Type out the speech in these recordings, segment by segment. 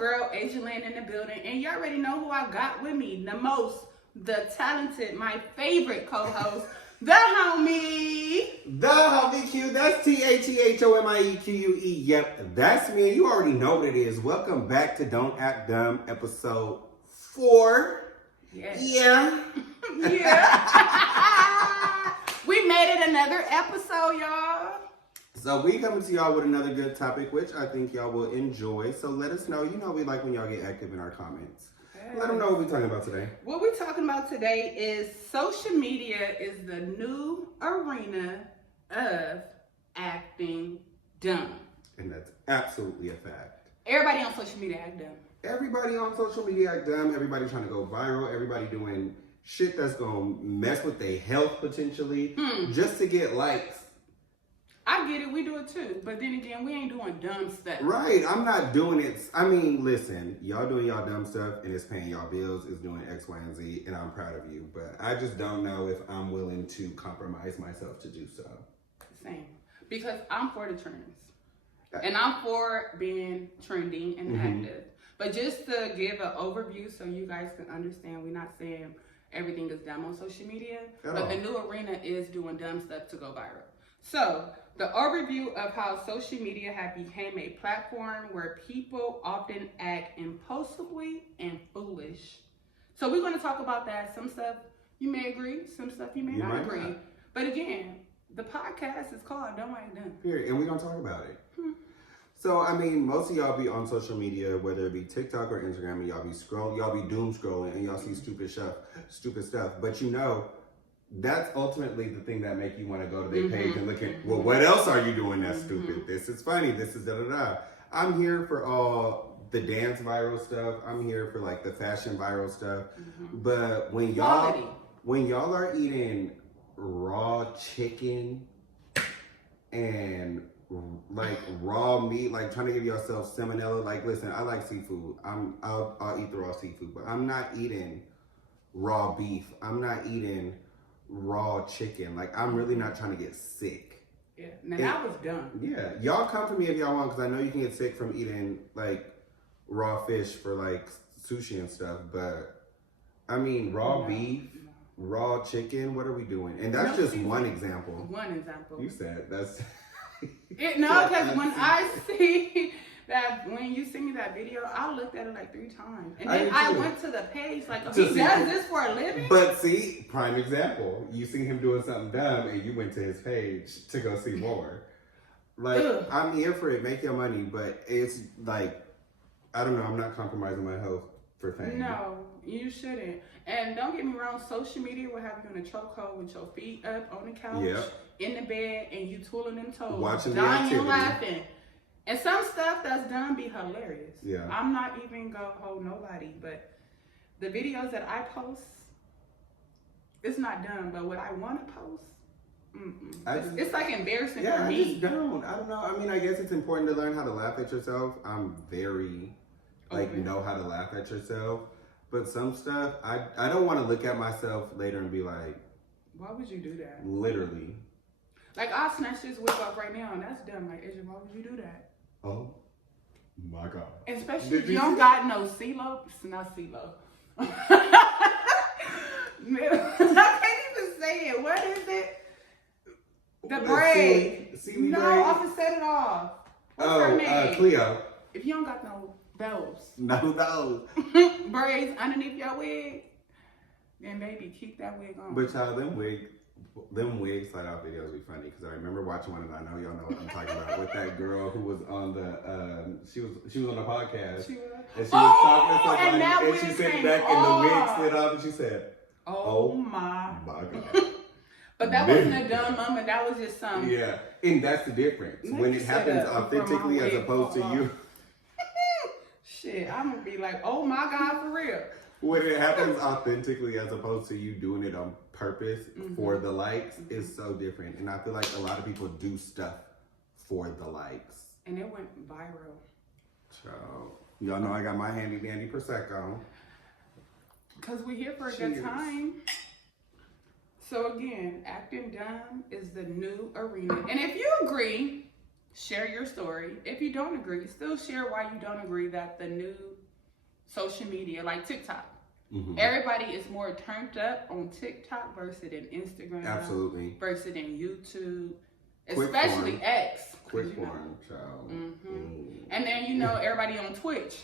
girl, Asia in the building, and you already know who I got with me. The talented, my favorite co-host, the homie. The homie Q, that's THEHOMIEQUE. Yep, that's me. You already know what it is. Welcome back to Don't Act Dumb, episode 4. Yes. Yeah. Yeah. We made it another episode, y'all. So we coming to y'all with another good topic, which I think y'all will enjoy. So let us know. You know we like when y'all get active in our comments. Yes. Let them know what we're talking about today. What we're talking about today is social media is the new arena of acting dumb. And that's absolutely a fact. Everybody on social media act dumb. Everybody on social media act dumb. Everybody trying to go viral. Everybody doing shit that's going to mess with their health potentially just to get likes. I get it, we do it too. But then again, we ain't doing dumb stuff. Right, I'm not doing it. I mean, listen, y'all doing y'all dumb stuff and it's paying y'all bills, it's doing X, Y, and Z, and I'm proud of you. But I just don't know if I'm willing to compromise myself to do so. Same. Because I'm for the trends. And I'm for being trending and active. But just to give an overview so you guys can understand, we're not saying everything is dumb on social media. But the new arena is doing dumb stuff to go viral. So, the overview of how social media have become a platform where people often act impulsively and foolish. So we're going to talk about that. Some stuff you may agree, some stuff you may not agree. But again, the podcast is called Don't Act Dumb. Period. And we're going to talk about it. So, I mean, most of y'all be on social media, whether it be TikTok or Instagram, and y'all be scrolling, y'all be doom scrolling, and y'all see stupid stuff. But you know, that's ultimately the thing that make you want to go to their page and look at, well, what else are you doing that's stupid? This is funny. This is da-da-da. I'm here for all the dance viral stuff. I'm here for like the fashion viral stuff. But when y'all are eating raw chicken and like raw meat, like trying to give yourself salmonella, like listen, I like seafood. I'll eat the raw seafood, but I'm not eating raw beef. I'm not eating raw chicken. Like, I'm really not trying to get sick. Yeah, now that was dumb. Yeah, y'all come to me if y'all want, because I know you can get sick from eating like raw fish for like sushi and stuff. But I mean, raw beef, raw chicken. What are we doing? And that's just one example. One example. You said that's. No, because when I see that, when you send me that video, I looked at it like 3 times. And then I went to the page like, he does this for a living? But see, prime example. You see him doing something dumb and you went to his page to go see more. Like, I'm here for it. Make your money. But it's like, I don't know. I'm not compromising my health for fame. No, you shouldn't. And don't get me wrong, social media will have you in a chokehold with your feet up on the couch, in the bed, and you twirling them toes, watching dying and laughing. And some stuff that's done be hilarious. Yeah. I'm not even gonna hold nobody, but the videos that I post, it's not done. But what I want to post, it's like embarrassing for me. I just don't. I don't know. I mean, I guess it's important to learn how to laugh at yourself. I'm very, know how to laugh at yourself. But some stuff, I don't want to look at myself later and be like, why would you do that? Literally. Like, I'll snatch this wig off right now, and that's dumb. Like, Asia, why would you do that? Oh, my God. Especially if you don't got no CeeLo. It's not CeeLo. I can't even say it. What is it? The braid. Seaweed no, braid? I can set it off. What's her name? Cleo. If you don't got no those. No, those. Braids underneath your wig, then baby, keep that wig on. But y'all, them wig slide off videos be funny because I remember watching one and I know y'all know what I'm talking about with that girl who was on the she was on the podcast and she was talking to somebody and she sat back and the wig slid off and she said, "Oh my God." But that wasn't a dumb moment. That was just some. Yeah, and that's the difference when it happens authentically as opposed to you. Shit, I'm gonna be like, "Oh my God, for real." When it happens authentically as opposed to you doing it on purpose for the likes is so different. And I feel like a lot of people do stuff for the likes. And it went viral. So, y'all know I got my handy dandy Prosecco. Because we're here for a good time. So again, acting dumb is the new arena. And if you agree, share your story. If you don't agree, still share why you don't agree that the new social media, like TikTok, everybody is more turned up on TikTok versus in Instagram. Absolutely. Versus in YouTube. Quick Especially form. X. Quick form, child. And then, you know, everybody on Twitch.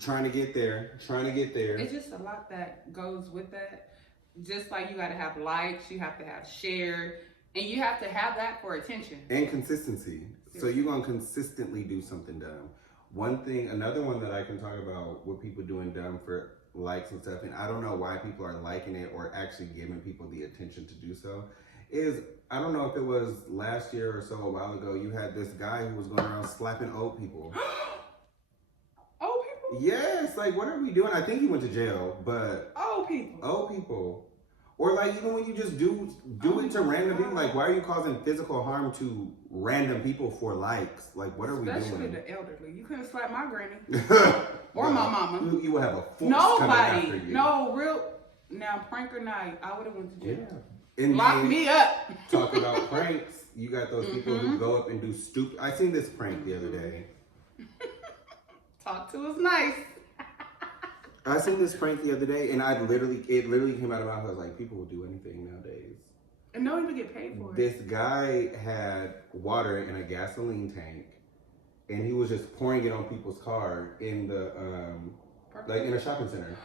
Trying to get there. It's just a lot that goes with that. Just like you got to have likes, you have to have share, and you have to have that for attention. And consistency. So you're going to consistently do something dumb. Another one that I can talk about what people doing dumb for likes and stuff, and I don't know why people are liking it or actually giving people the attention to do so, is, I don't know if it was last year or so, a while ago, you had this guy who was going around slapping old people. Old people? Yes, like, what are we doing? I think he went to jail, but... Old people. Or, like, even when you just do it to random people, like, why are you causing physical harm to random people for likes? Like, what are we doing? Especially the elderly. You couldn't slap my granny. Or my mama. You would have a force coming after you. No, real... Now, prank or not, I would have went to jail. Yeah. And lock me up. Talk about pranks. You got those people who go up and do stupid... I seen this prank the other day. Talk to us nice. I seen this prank the other day, and it literally came out of my mouth. I was like, people will do anything nowadays. And no one would get paid for it. This guy had water in a gasoline tank, and he was just pouring it on people's car in the like in a shopping center.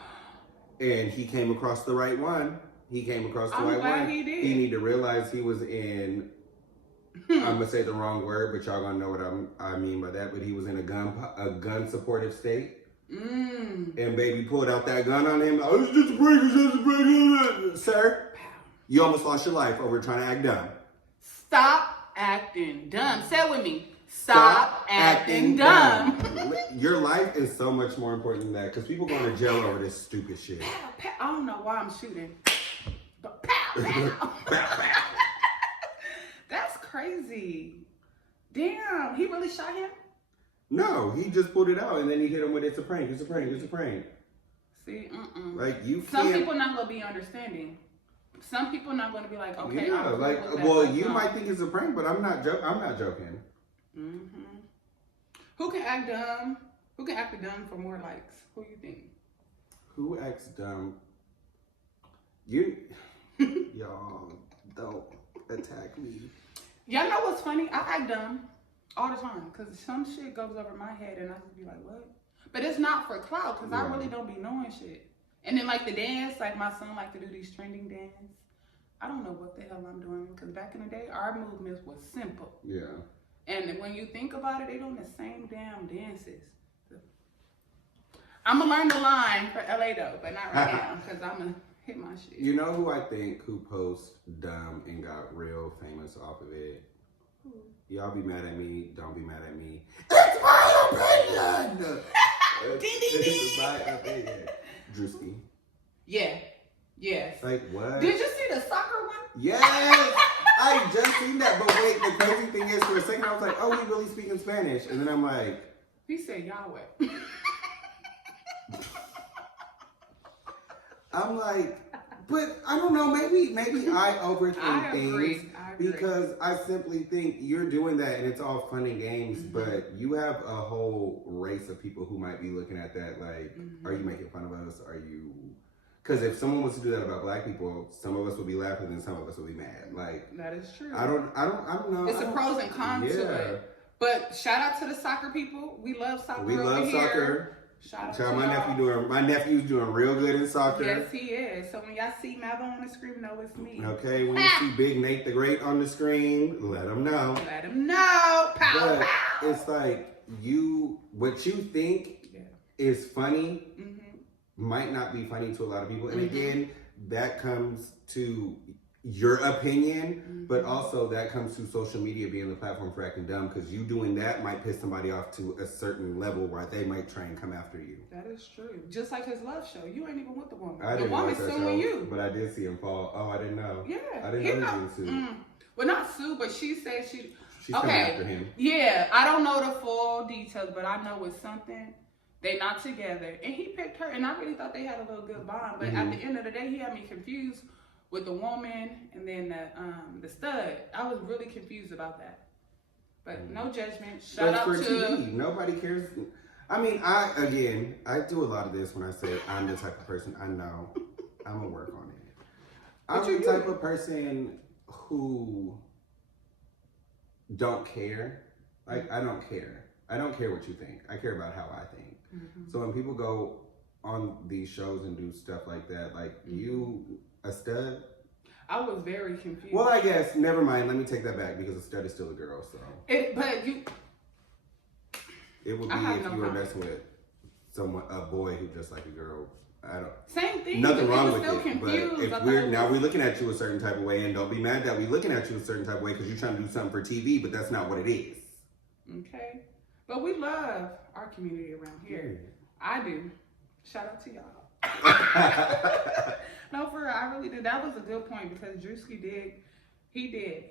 And he came across the right one. He need to realize he was in. I'm gonna say the wrong word, but y'all gonna know what I mean by that. But he was in a gun supportive state. And baby pulled out that gun on him. Oh, it's just a break. Sir, you almost lost your life over trying to act dumb. Stop acting dumb. Say it with me. Stop acting dumb. Your life is so much more important than that, because people going to jail over this stupid shit. Pow, pow. I don't know why I'm shooting. But pow, pow. Pow, pow. That's crazy. Damn, he really shot him? No, he just pulled it out and then he hit him with it's a prank. See, Like some people not gonna be understanding. Some people not gonna be like, okay. Yeah, like, well, you might think it's a prank, but I'm not joking. Who can act dumb? Who can act dumb for more likes? Who you think? Who acts dumb? Y'all don't attack me. Y'all know what's funny? I act dumb all the time, because some shit goes over my head and I just be like, what? But it's not for clout, because I really don't be knowing shit. And then like the dance, like my son like to do these trending dance. I don't know what the hell I'm doing, because back in the day, our movements was simple. Yeah. And when you think about it, they doing the same damn dances. I'm going to learn the line for LA though, but not right now, because I'm going to hit my shit. You know who I think who posts dumb and got real famous off of it? Y'all be mad at me, don't be mad at me. It's my opinion! It's my opinion. Drewski. Yeah. Yes. Like what? Did you see the soccer one? Yes! I just seen that, but wait, the crazy thing is, for a second I was like, oh, he really speaking Spanish. And then I'm like... He said Yahweh. I'm like, but I don't know, maybe I overthink things. Because I simply think you're doing that and it's all fun and games, but you have a whole race of people who might be looking at that like, are you making fun of us? Are you... Because if someone was to do that about black people, some of us would be laughing and some of us would be mad. Like, that is true. I don't know. It's a pros and cons to it. But shout out to the soccer people. We love soccer. We love soccer. Shout out to my nephew's doing real good in soccer. Yes, he is. So when y'all see Malvo on the screen, know it's me. Okay, when you see Big Nate the Great on the screen, let him know. Let him know. Pow, but pow. It's like what you think is funny might not be funny to a lot of people. And again, that comes to your opinion, but also that comes to social media being the platform for acting dumb, because you doing that might piss somebody off to a certain level where they might try and come after you. That is true. Just like his love show. You ain't even with the woman. I the didn't woman's watch that suing show, you. but I did see him fall. Oh, I didn't know. Yeah. I didn't know he was being sued. Well, not sued, but she said she's coming after him. Yeah, I don't know the full details, but I know it's something. They not together. And he picked her, and I really thought they had a little good bond. But at the end of the day, he had me confused with the woman and then the stud. I was really confused about that. But no judgment. Shout out for to TV. Nobody cares. I mean, I do a lot of this when I say I'm the type of person. I know. I'm gonna work on it. I'm the type of person who don't care. Like, I don't care. I don't care what you think. I care about how I think. Mm-hmm. So when people go on these shows and do stuff like that, like, you a stud? I was very confused. Well, I guess, never mind. Let me take that back because a stud is still a girl, so. It would be if you were messing with a boy who just like a girl. I don't. Same thing. Nothing wrong with it. But if we're looking at you a certain type of way, and don't be mad that we're looking at you a certain type of way because you're trying to do something for TV, but that's not what it is. Okay. But we love our community around here. I do. Shout out to y'all. No, for real, I really did. That was a good point because Drewski did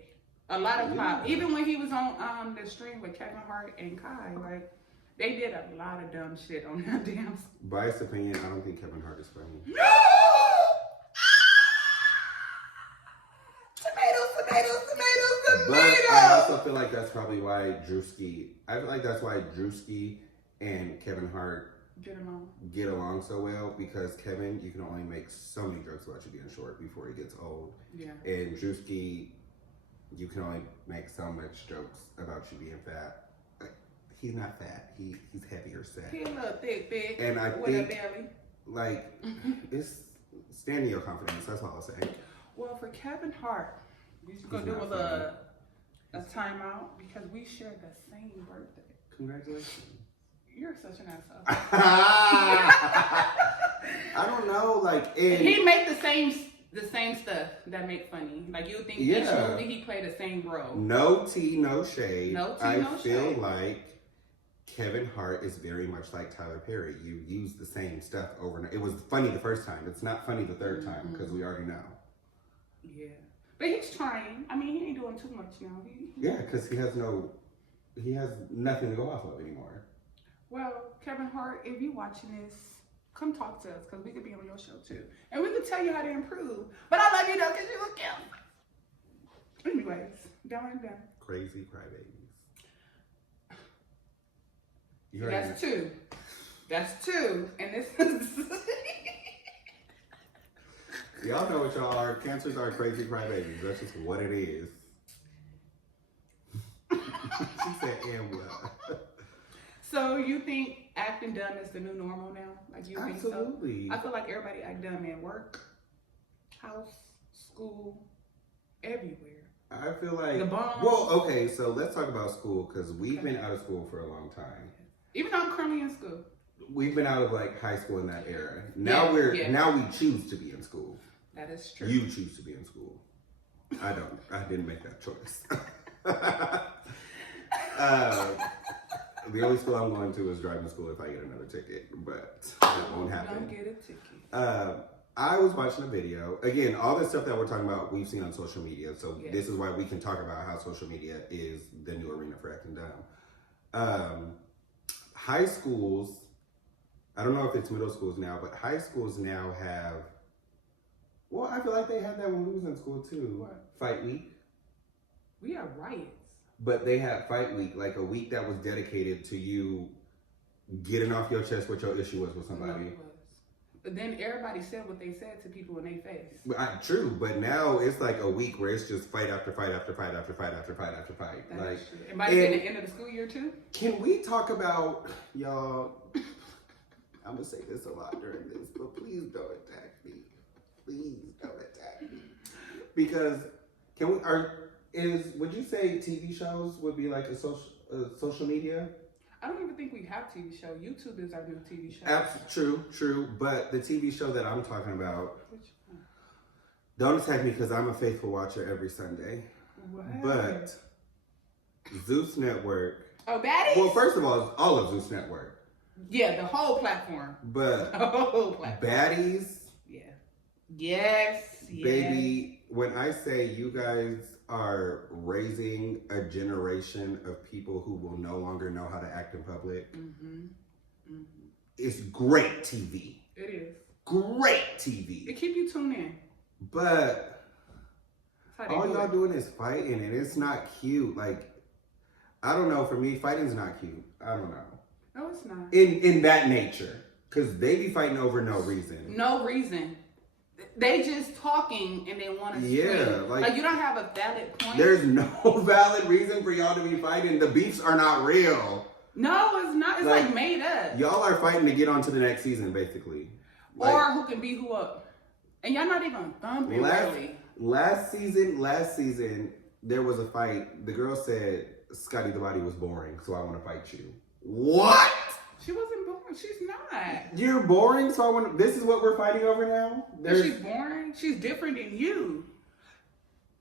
a lot of pop. Even when he was on the stream with Kevin Hart and Kai, like, they did a lot of dumb shit on that damn. Biased opinion, I don't think Kevin Hart is funny. No! Tomatoes. But I also feel like that's probably why Drewski and Kevin Hart get along so well, because Kevin, you can only make so many jokes about you being short before he gets old. Yeah. And Drewski, you can only make so much jokes about you being fat. He's not fat. He's heavier set. He's a little thick, and I with think, a belly. Like, it's stand in your confidence. That's all I'll say. Well, for Kevin Hart, we should go do a timeout because we share the same birthday. Congratulations. You're such an asshole. I don't know, like, he make the same stuff that make funny. Like, you think each movie he played the same role. No tea, no shade. I feel like Kevin Hart is very much like Tyler Perry. You use the same stuff over and over. It was funny the first time. It's not funny the third time because we already know. Yeah. But he's trying. I mean, he ain't doing too much now. Yeah, because he has nothing to go off of anymore. Well, Kevin Hart, if you're watching this, come talk to us because we could be on your show too. And we could tell you how to improve. But I love you though because you a killer. Anyways, down. Crazy crybabies. That's two. And this is... Y'all know what y'all are. Cancers are crazy crybabies. That's just what it is. She said, and what? So you think acting dumb is the new normal now? Like, you think so? Absolutely. I feel like everybody act dumb at work, house, school, everywhere. I feel like... The bomb. Well, okay, so let's talk about school because we've been out of school for a long time. Even though I'm currently in school. We've been out of like high school in that era. Now we choose to be in school. That is true. You choose to be in school. I don't. I didn't make that choice. The only school I'm going to is driving school if I get another ticket, but that won't happen. Don't get a ticket. I was watching a video. Again, all this stuff that we're talking about, we've seen on social media. So this is why we can talk about how social media is the new arena for acting dumb. High schools, I don't know if it's middle schools now, but high schools now have, well, I feel like they had that when we was in school too. What? Fight week. We have riots. But they had fight week, like a week that was dedicated to you getting off your chest what your issue was with somebody. But then everybody said what they said to people in their face. True, but now it's like a week where it's just fight after fight after fight after fight after fight after fight. That like, is true. It might be the end of the school year too. Can we talk about, y'all, I'm going to say this a lot during this, but please don't attack me. Please don't attack me. Because would you say TV shows would be like a social media? I don't even think we have TV show. YouTube is our new TV show. True. But the TV show that I'm talking about, don't attack me because I'm a faithful watcher every Sunday. What? But Zeus Network. Oh, Baddies? Well, first of all, it's all of Zeus Network. Yeah, the whole platform. But the whole platform. Baddies. Yeah. Yes. Baby, when I say you guys are raising a generation of people who will no longer know how to act in public. It's great TV. It is. Great TV. It keep you tuned in. But all y'all doing is fighting and it's not cute. Like, I don't know. For me, fighting's not cute. I don't know. No, it's not. In that nature. Because they be fighting over no reason. No reason. They just talking and they want to scream. Like you don't have a valid point. There's no valid reason for y'all to be fighting. The beefs are not real. No, it's not. It's like made up. Y'all are fighting to get on to the next season, basically. Or who can beat who up. And y'all not even thumping really. Last season, there was a fight. The girl said, Scotty the Body was boring, so I want to fight you. What? She wasn't boring. She's not. You're boring, so I want. This is what we're fighting over now. She's boring. She's different than you.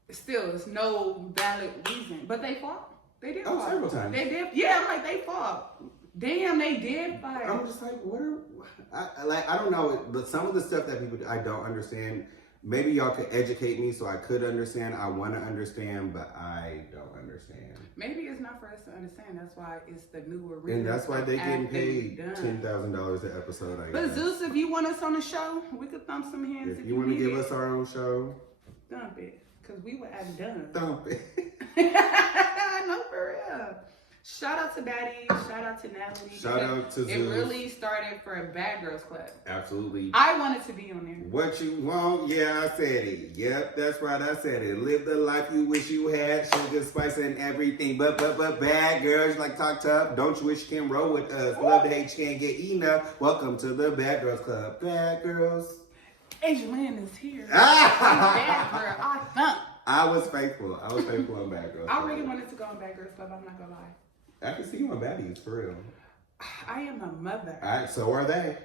Still, it's no valid reason. But they fought. They did. Fight. Several times. They did. Yeah, I'm like they fought. Damn, they did fight. I'm just like, what are? I don't know. But some of the stuff that people I don't understand. Maybe y'all could educate me so I could understand. I want to understand, but I don't understand. Maybe it's not for us to understand. That's why it's the newer. And that's why they getting paid $10,000 an episode. I guess. But Zeus, if you want us on the show, we could thump some hands. If you want to give us our own show, thump it, cause we were at done. Thump it. No, for real. Shout out to Daddy. Shout out to Natalie. Shout out to Zeus. It really started for a Bad Girls Club. Absolutely. I wanted to be on there. What you want? Yeah, I said it. Yep, that's right. I said it. Live the life you wish you had. Sugar, spice, and everything. But bad girls like talk tough. Don't you wish you can roll with us? Love to hate you can't get enough. Welcome to the Bad Girls Club. Bad Girls. Angelina is here. Bad girl. I thump. I was faithful on Bad Girls Club. I really wanted to go on Bad Girls Club. I'm not gonna lie. I can see you on Baddies, for real. I am a mother. All right, so are they.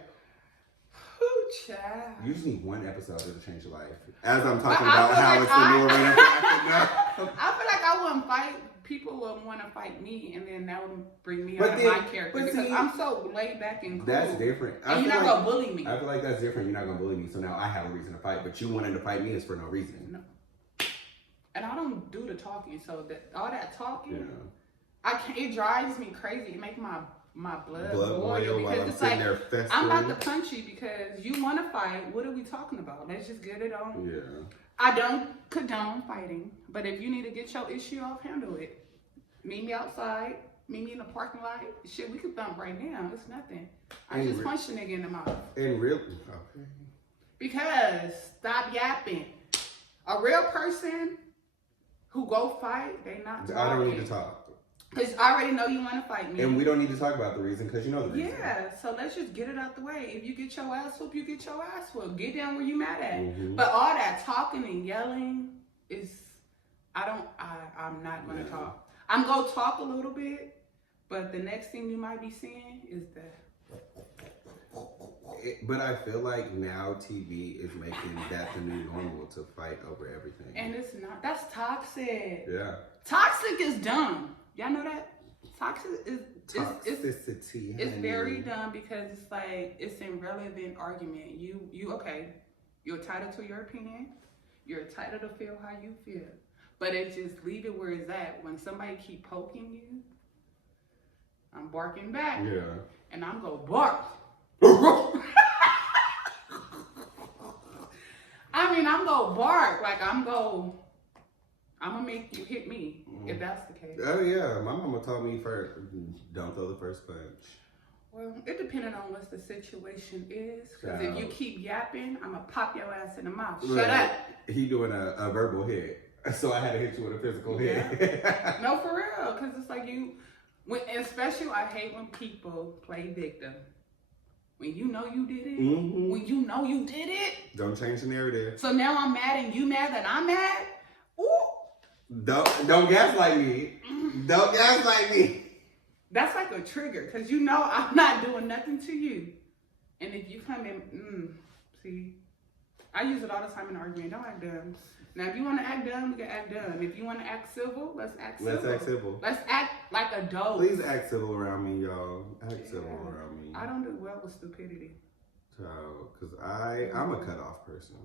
Ooh, child. You just need one episode to change your life. As I'm talking about how it's the new arena. I feel like I wouldn't fight. People would want to fight me, and then that would bring me out of my character. Because I'm so laid back and cool. That's different. And you're not going to bully me. I feel like that's different. You're not going to bully me. So now I have a reason to fight. But you wanting to fight me is for no reason. No. And I don't do the talking. So all that talking... Yeah. I can't, it drives me crazy. It makes my blood boil while I'm it's sitting like, there festering. I'm about to punch you because you want to fight. What are we talking about? Let's just get it on. Yeah. I don't condone fighting, but if you need to get your issue off, handle it. Meet me outside. Meet me in the parking lot. Shit, we can thump right now. It's nothing. I just punched a nigga in the mouth. And real? Okay. Because stop yapping. A real person who go fight, they not talking. I don't need to talk. Because I already know you want to fight me. And we don't need to talk about the reason because you know the reason. Yeah, so let's just get it out the way. If you get your ass whooped, you get your ass whooped. Get down where you mad at. Mm-hmm. But all that talking and yelling is, I'm not going to talk. I'm going to talk a little bit, but the next thing you might be seeing is But I feel like now TV is making that the new normal to fight over everything. And it's not. That's toxic. Yeah. Toxic is dumb. Y'all know that? Toxic is toxicity. It's very dumb because it's like it's an irrelevant argument. You okay? You're entitled to your opinion. You're entitled to feel how you feel. But it just leave it where it's at. When somebody keep poking you, I'm barking back. Yeah. And I'm gonna bark. I mean, I'm gonna bark. Like I'm gonna make you hit me if that's the case. Oh yeah, my mama taught me first, don't throw the first punch. Well, it depending on what the situation is. Because if you keep yapping, I'm gonna pop your ass in the mouth. Shut up. He doing a verbal hit, so I had to hit you with a physical hit. No, for real, because it's like especially I hate when people play victim. When you know you did it, when you know you did it. Don't change the narrative. So now I'm mad and you mad that I'm mad? Ooh. Don't gaslight me. Don't gaslight me. That's like a trigger because you know I'm not doing nothing to you. And if you come in, see, I use it all the time in argument. Don't act dumb. Now, if you want to act dumb, we can act dumb. If you want to act civil, let's act civil. Let's act civil. Let's act like adults. Please act civil around me, y'all. Act civil around me. I don't do well with stupidity. So, because I'm a cut-off person.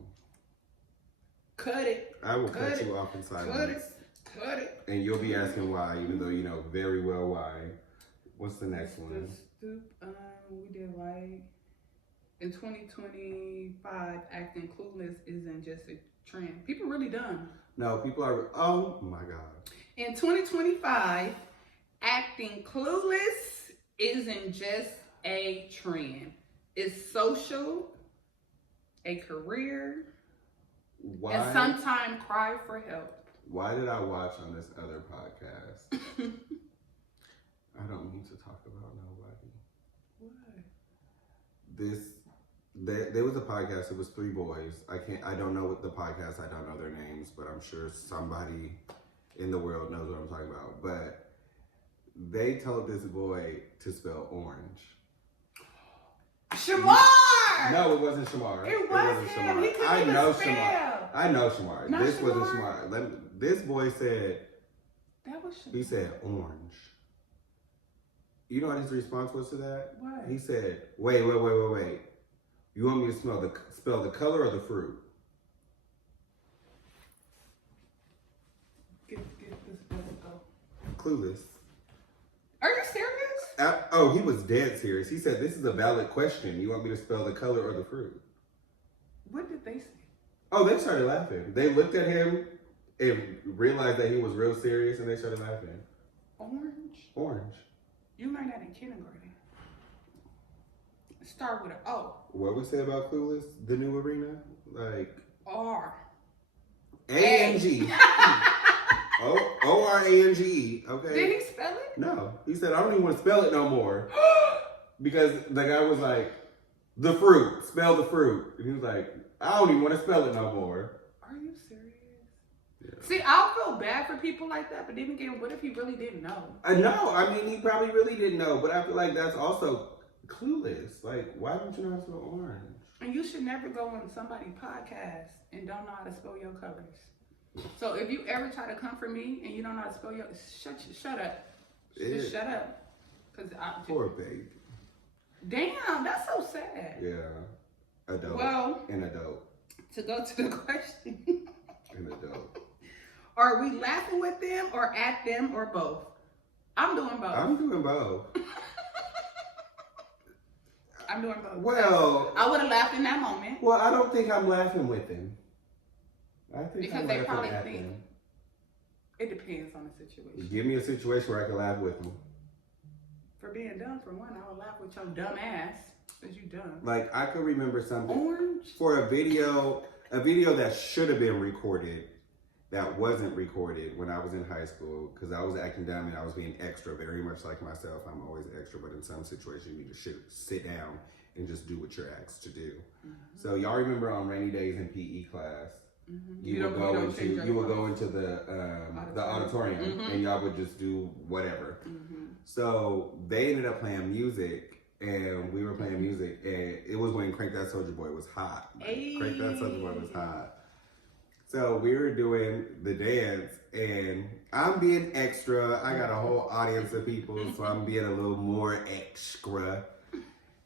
Cut it. I will cut you off in silence. Cut it. And you'll be asking why, even though you know very well why. What's the next one? We did like in 2025, acting clueless isn't just a trend. People really dumb. No, people are. Oh my God. In 2025, acting clueless isn't just a trend. It's social, a career, and sometimes cry for help. Why did I watch on this other podcast? I don't mean to talk about nobody. Why? There was a podcast. It was 3 boys. I don't know what the podcast. I don't know their names, but I'm sure somebody in the world knows what I'm talking about. But they told this boy to spell orange. Shamar! No, it wasn't Shamar. It wasn't Shamar. He I know spell. Shamar. I know Shamar. Not This wasn't Shamar. Shamar. This boy said, That was Shamar. he said orange. You know what his response was to that? What? He said, wait. You want me to spell the color or the fruit? Get this brother go. Clueless. Are you serious? Oh, he was dead serious. He said, this is a valid question. You want me to spell the color or the fruit? What did they say? Oh, they started laughing. They looked at him and realized that he was real serious, and they started laughing. Orange. You learned that in kindergarten. Start with an O. What we say about Clueless, the new arena? Like R. A-N-G. O-R-A-N-G-E. Okay. Did he spell it? No. He said, I don't even want to spell it no more. Because the guy was like, the fruit. Spell the fruit. And he was like, I don't even want to spell it no more. Are you serious? Yeah. See, I feel bad for people like that, but then again, what if he really didn't know? No, I mean, he probably really didn't know, but I feel like that's also clueless. Like, why don't you know how to spell orange? And you should never go on somebody's podcast and don't know how to spell your colors. So if you ever try to come for me and you don't know how to spell your, shut up. Just shut up. Poor baby. Damn, that's so sad. Yeah. Adult. Well, an adult. To go to the question. An adult. Are we laughing with them or at them or both? I'm doing both. I'm doing both. I'm doing both. Well, I would have laughed in that moment. Well, I don't think I'm laughing with them. I think because I'm they laughing probably at think them. it depends on the situation. Give me a situation where I can laugh with them. For being dumb, for one, I would laugh with your dumb ass because you dumb. Like, I could remember something. Orange? For a video that should have been recorded, that wasn't recorded when I was in high school, because I was acting dumb and I was being extra, very much like myself. I'm always extra, but in some situations you need to sit down and just do what you're asked to do. Mm-hmm. So y'all remember on rainy days in PE class, mm-hmm. you would go into the auditorium mm-hmm. and y'all would just do whatever. Mm-hmm. So they ended up playing music, and we were playing music, and it was when Crank That Soldier Boy was hot. Like, Crank That Soldier Boy was hot. So we were doing the dance, and I'm being extra. I got a whole audience of people, so I'm being a little more extra.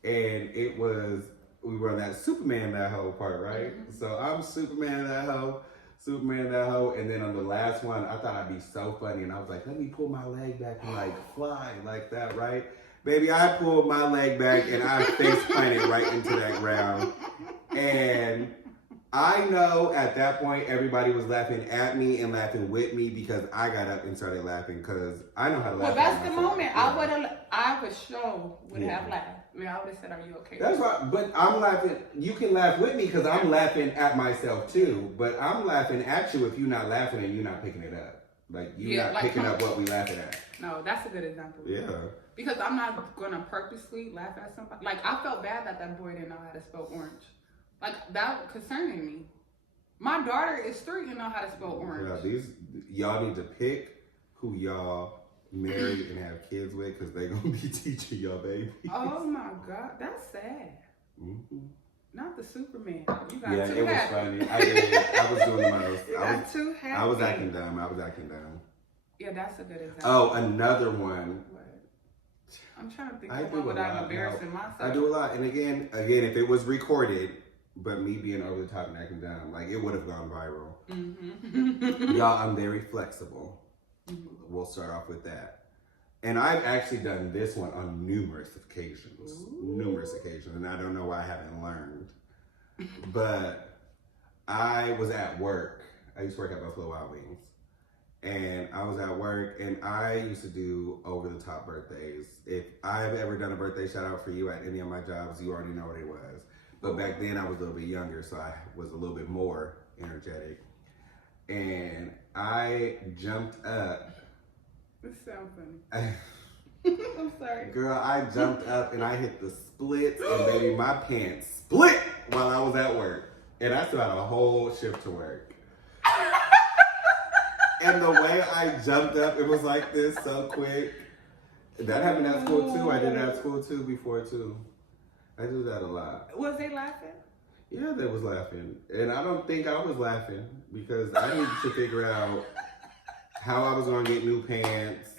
And we were on that Superman that hoe part, right? Mm-hmm. So I'm Superman that hoe, and then on the last one, I thought I'd be so funny, and I was like, let me pull my leg back and like fly like that, right? Baby, I pulled my leg back and I face planted right into that ground. And I know at that point everybody was laughing at me and laughing with me because I got up and started laughing because I know how to laugh. Well, that's the moment. Yeah. I would have laughed. I mean, I would have said, "Are you okay?" That's right. But I'm laughing. You can laugh with me because I'm laughing at myself too. But I'm laughing at you if you're not laughing and you're not picking it up. Like you're not picking up what we laughing at. No, that's a good example. Yeah. Because I'm not gonna purposely laugh at somebody. Like I felt bad that boy didn't know how to spell orange. Like that concerning me. My daughter is 3 and know how to spell orange. Yeah, y'all need to pick who y'all marry and have kids with because they're gonna be teaching y'all babies. Oh my God, that's sad. Mm-hmm. Not the Superman. You got yeah, too it happy. was funny. I did. I was doing the most. You got too happy. I was acting dumb. Yeah, that's a good example. Oh, another one. What? I'm trying to think of one without embarrassing myself. I do a lot, and again, if it was recorded. But me being over the top and acting dumb, like it would have gone viral. Mm-hmm. Y'all, I'm very flexible. Mm-hmm. We'll start off with that. And I've actually done this one on numerous occasions. And I don't know why I haven't learned. But I was at work. I used to work at Buffalo Wild Wings. And I was at work, and I used to do over-the-top birthdays. If I've ever done a birthday shout-out for you at any of my jobs, you already know what it was. But back then, I was a little bit younger, so I was a little bit more energetic. And I jumped up. This sounds funny. I'm sorry. Girl, I jumped up, and I hit the splits, and baby, my pants split while I was at work. And I still had a whole shift to work. And the way I jumped up, it was like this so quick. That happened at school too. I did it at school too before too. I do that a lot. Was they laughing? Yeah, they was laughing. And I don't think I was laughing because I needed to figure out how I was going to get new pants.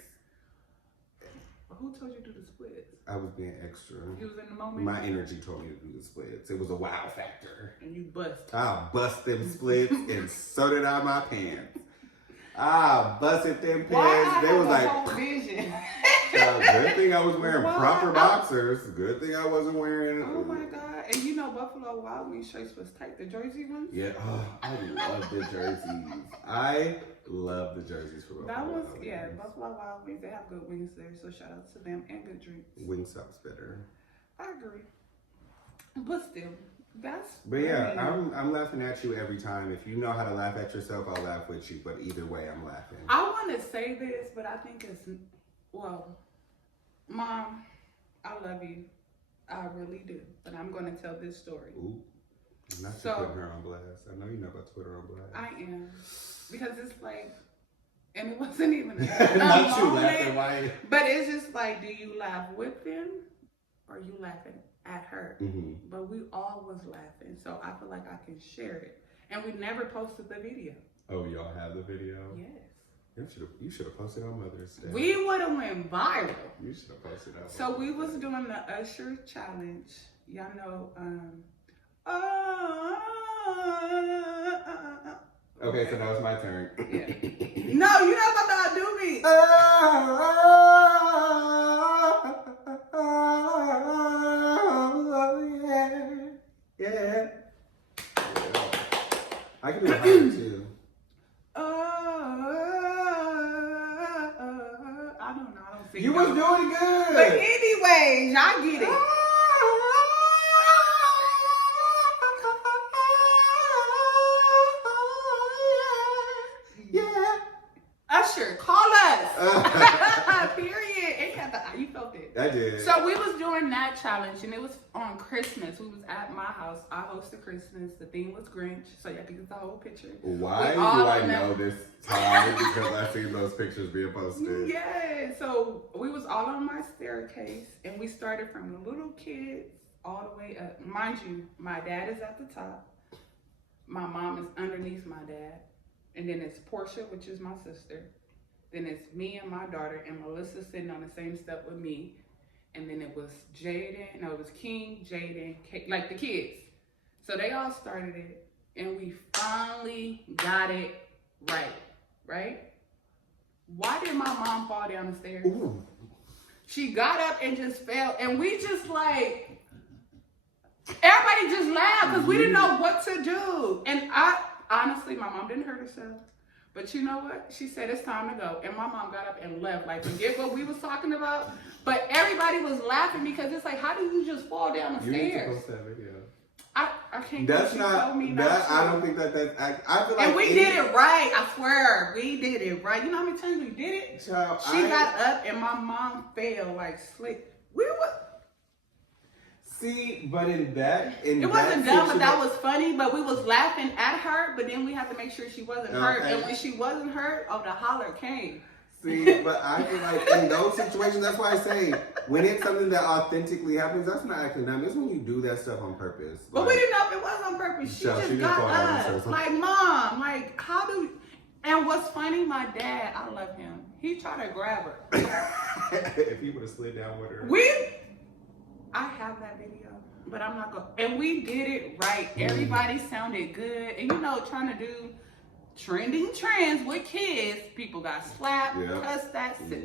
Who told you to do the splits? I was being extra. You was in the moment? My energy told me to do the splits. It was a wow factor. And you bust. I bust them splits and sorted out my pants. I busted them pants. They was like, whole vision. Good thing I was wearing proper boxers. Good thing I wasn't wearing. Oh my God. And you know Buffalo Wild Wings shirts was tight, the Jersey ones? Yeah, I love the jerseys. I love the jerseys for Buffalo That was, Wild yeah, Wings. Buffalo Wild Wings, they have good wings there, so shout out to them and good drinks. Wingstop's better. I agree. But still, that's But yeah, I'm laughing at you every time. If you know how to laugh at yourself, I'll laugh with you. But either way, I'm laughing. I want to say this, but I think it's, well, Mom, I love you. I really do. But I'm going to tell this story. Ooh. Not to put her on blast. I know you know about Twitter on blast. I am. Because it's like, and it wasn't even Not you laughing. Why? But it's just like, do you laugh with them or are you laughing at her? Mm-hmm. But we all was laughing. So I feel like I can share it. And we never posted the video. Oh, y'all have the video? Yes. You should have posted on Mother's Day. We would have went viral. You should have posted on So we was doing the Usher challenge. Y'all know, Okay, so now it's my turn. Yeah. No, you're not about to outdo me. Yeah. I can do it higher too. I don't know. I don't think You was doing good. But anyways, y'all get it. Yeah. Usher, call us. Period. You felt it. I did. So we was doing that challenge, and it was on Christmas. We was at my house. I hosted Christmas. The theme was Grinch, so y'all can get the whole picture. Why do I know this time? Because I seen those pictures being posted. Yeah. So we was all on my staircase, and we started from the little kids all the way up. Mind you, my dad is at the top. My mom is underneath my dad. And then it's Portia, which is my sister. Then it's me and my daughter, and Melissa sitting on the same step with me. And then it was it was King, Jaden, like the kids. So they all started it, and we finally got it right? Why did my mom fall down the stairs? Ooh. She got up and just fell, and we just like, everybody just laughed because we didn't know what to do. And honestly, my mom didn't hurt herself. But you know what? She said it's time to go. And my mom got up and left. Like, forget what we was talking about. But everybody was laughing because it's like, how do you just fall down the stairs? You need to post that video. I can't. That's she not. told me That not I to. don't think that's. I feel like. And we did it right. I swear, we did it right. You know how many times we did it? Child, She got up and my mom fell like slick. We were. See, but it wasn't dumb, but that was funny. But we was laughing at her, but then we had to make sure she wasn't hurt. And when she wasn't hurt, the holler came. See, but I feel like in those situations, that's why I say when it's something that authentically happens, that's not acting dumb. It's when you do that stuff on purpose. But we didn't know if it was on purpose. She just got up. Like, Mom, like, how do? And what's funny, my dad, I love him. He tried to grab her. If he would have slid down with her. I have that video, but I'm not gonna. And we did it right. Everybody sounded good. And you know, trying to do trending trends with kids, people got slapped, cussed, that's it.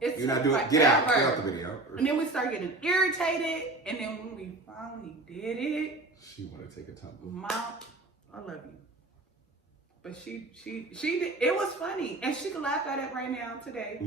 It's You're not doing it. Get out the video. And then we start getting irritated. And then when we finally did it, she want to take a tumble. Mom, I love you. But she did, it was funny, and she can laugh at it right now today.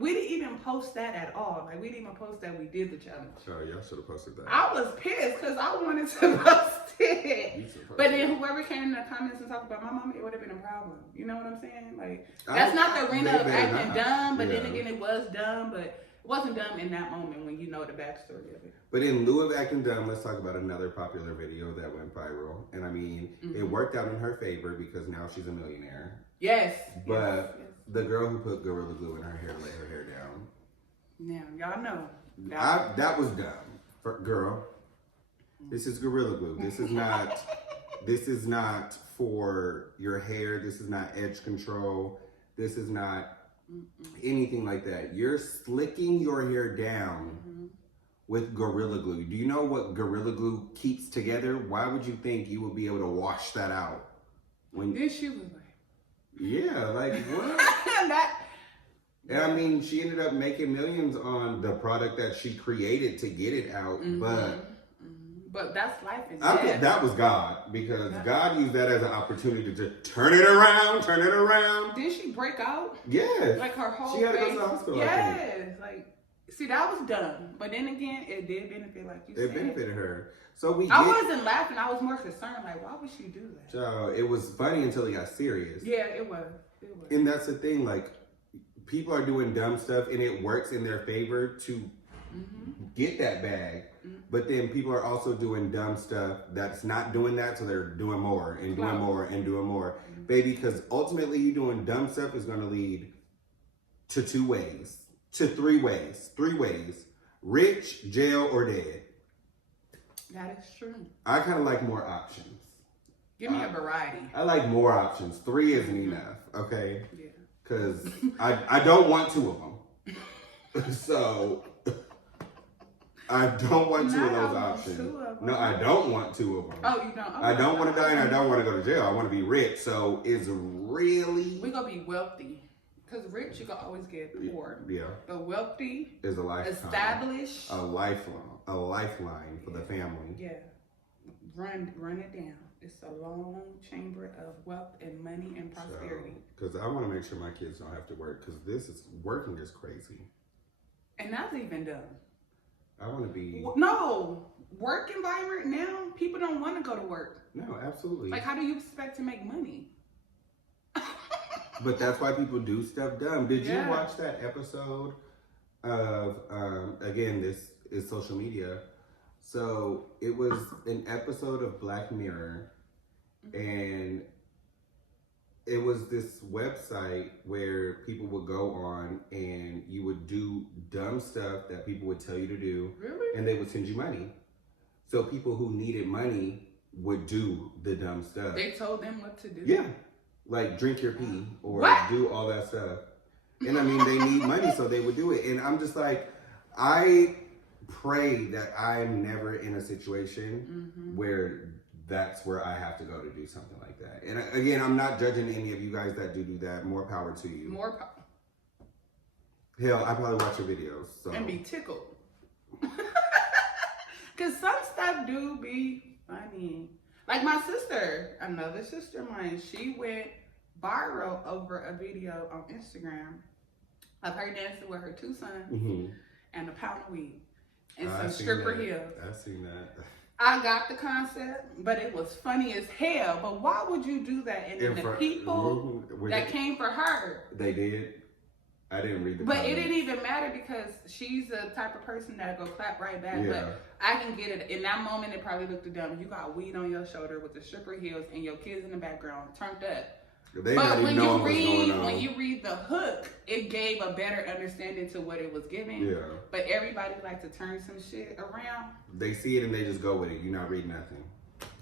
We didn't even post that at all. Like, we didn't even post that we did the challenge. Oh, y'all should have posted that. I was pissed because I wanted to post it. But then whoever came in the comments and talked about my mom, it would have been a problem. You know what I'm saying? Like, that's not the arena of acting dumb, but then again, it was dumb, but it wasn't dumb in that moment when you know the backstory of it. But in lieu of acting dumb, let's talk about another popular video that went viral. And I mean, it worked out in her favor because now she's a millionaire. Yes. But the girl who put Gorilla Glue in her hair let her hair down. Now, y'all know. That was dumb. Girl, this is Gorilla Glue. This is not this is not for your hair. This is not edge control. This is not anything like that. You're slicking your hair down with Gorilla Glue. Do you know what Gorilla Glue keeps together? Why would you think you would be able to wash that out? Then she was like, yeah, like what? And I mean, she ended up making millions on the product that she created to get it out, but that's life and I think that was God, because God used that as an opportunity to turn it around. Did she break out? Yes. Like her whole She had to face? go to the hospital. Yes. Like, see, that was dumb. But then again, it did benefit, like you said. It benefited her. So I wasn't laughing. I was more concerned. Like, why would she do that? So it was funny until it got serious. Yeah, it was. And that's the thing. Like, people are doing dumb stuff, and it works in their favor to get that bag. But then people are also doing dumb stuff that's not doing that, so they're doing more and doing more and doing more. Baby, because ultimately you doing dumb stuff is going to lead to 2 ways, to 3 ways. 3 ways. Rich, jail, or dead. That is true. I kind of like more options. Give me a variety. I like more options. 3 isn't enough, okay? Yeah. Because I don't want 2 of them. So I don't want 2 of those options. No, I don't want 2 of them. Oh, you don't? I don't want to die and I don't want to go to jail. I want to be rich. So it's really... We're going to be wealthy. Because rich, you can always get poor. Yeah. But wealthy, is a lifetime. Established. A lifeline for the family. Yeah. Run it down. It's a long chamber of wealth and money and prosperity. Because I want to make sure my kids don't have to work. Because working is crazy. And that's even dumb. I want to be... No. Work environment now, people don't want to go to work. No, absolutely. Like, how do you expect to make money? But that's why people do stuff dumb. Did you watch that episode of, again, this is social media. So it was an episode of Black Mirror, and it was this website where people would go on and you would do dumb stuff that people would tell you to do. Really? And they would send you money. So people who needed money would do the dumb stuff. They told them what to do? Yeah. Like drink your pee or do all that stuff. And I mean, they need money, so they would do it. And I'm just like, I pray that I'm never in a situation where that's where I have to go to do something like that. And again, I'm not judging any of you guys that do that. More power to you. More power. Hell, I probably watch your videos. So. And be tickled. Because some stuff do be funny. Like my sister, another sister of mine, she went viral over a video on Instagram of her dancing with her 2 sons and a pound of weed and some stripper heels. I've seen that. I got the concept, but it was funny as hell. But why would you do that? And then the people that came for her. They did? I didn't read the But comments. it didn't even matter because she's the type of person that'll go clap right back. Yeah. But I can get it. In that moment, it probably looked dumb. You got weed on your shoulder with the stripper heels and your kids in the background turned up. But when you read the hook, it gave a better understanding to what it was giving. Yeah. But everybody like to turn some shit around. They see it and they just go with it. You're not reading nothing.